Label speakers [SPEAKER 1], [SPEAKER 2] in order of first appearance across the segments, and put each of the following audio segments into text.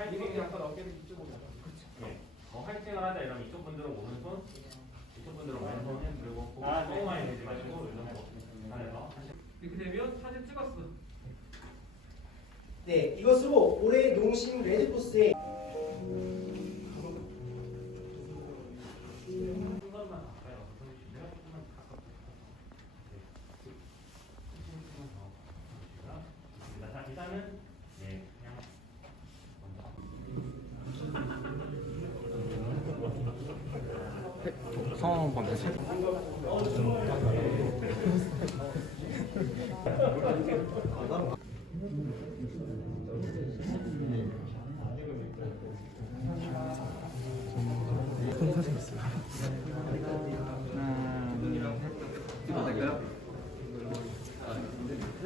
[SPEAKER 1] 화이팅이 아까 어깨를 이쪽으로.
[SPEAKER 2] 네. 더 화이팅을 하자 이러면 이쪽 분들은 오른손, 이쪽 분들은 왼손 그리고 꼭
[SPEAKER 1] 아, 네.
[SPEAKER 2] 많이 내지 마시고 이 정도 안에서
[SPEAKER 1] 이렇게 되면 사진 찍었어.
[SPEAKER 3] 네, 이것으로 올해 농심 레드포스의
[SPEAKER 4] 성함 한번 다시. 큰 사진 있어요. 하나, 둘,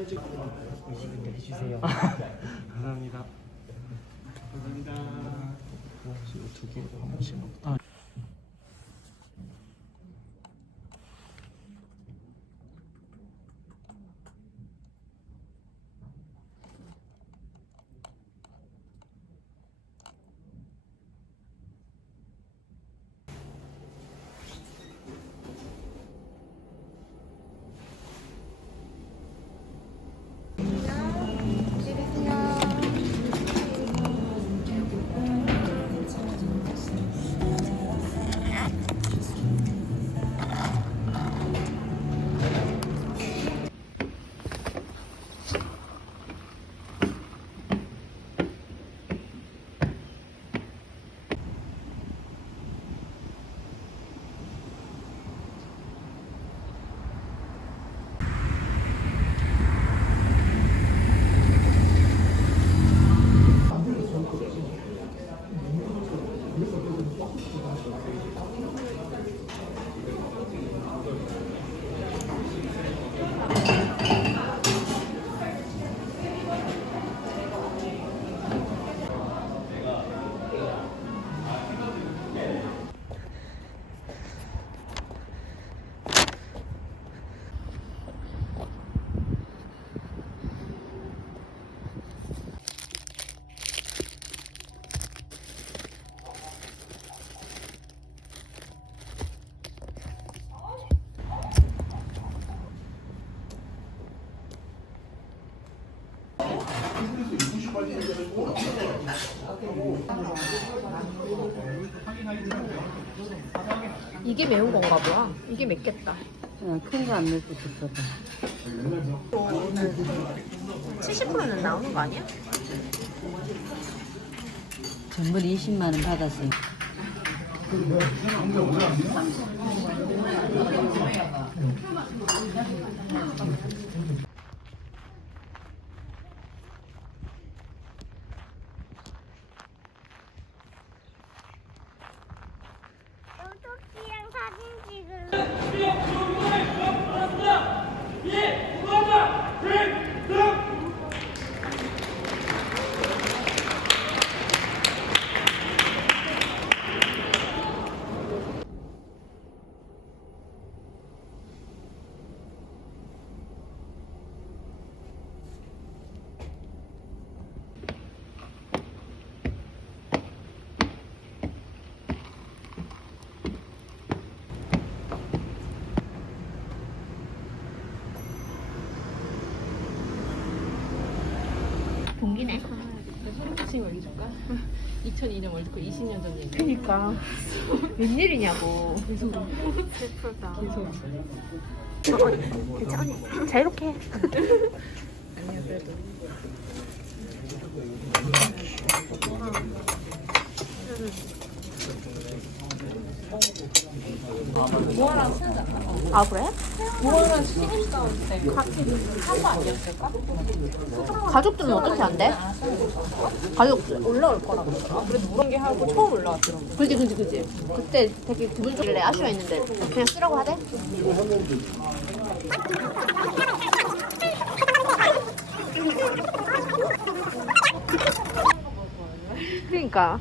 [SPEAKER 4] 셋. 해주세요. 감사합니다. 감사합니다. 혹시 두개 한 번씩. 아.
[SPEAKER 5] 이게 매운 건가 보야. 이게 맵겠다.
[SPEAKER 6] 큰 거안 넣고 좋다.
[SPEAKER 5] 70%는 나오는 거 아니야?
[SPEAKER 6] 전부 20만 원 받았어요.
[SPEAKER 7] 토끼랑 사진 찍을래.
[SPEAKER 5] 동기네.
[SPEAKER 8] 지금 알려줄까? 2002년 월드컵 20년 전 얘기.
[SPEAKER 5] 그니까. 웬일이냐고.
[SPEAKER 8] 슬프다.
[SPEAKER 5] 계속. 괜찮아. 자유롭게 해.
[SPEAKER 8] 아니야 그래도.
[SPEAKER 5] 아, 그래?
[SPEAKER 8] 뭐랑 신입사원 때 같이 한 거 아니었을까?
[SPEAKER 5] 가족들은 어떻게 안 돼? 가족들.
[SPEAKER 8] 올라올 거라고 그러더라. 그래도 그런 게 하고 처음 올라왔더라고.
[SPEAKER 5] 그지, 그지, 그지. 그때 되게 기분 좋길래 아쉬워 했는데 그냥 쓰라고 하대? 그러니까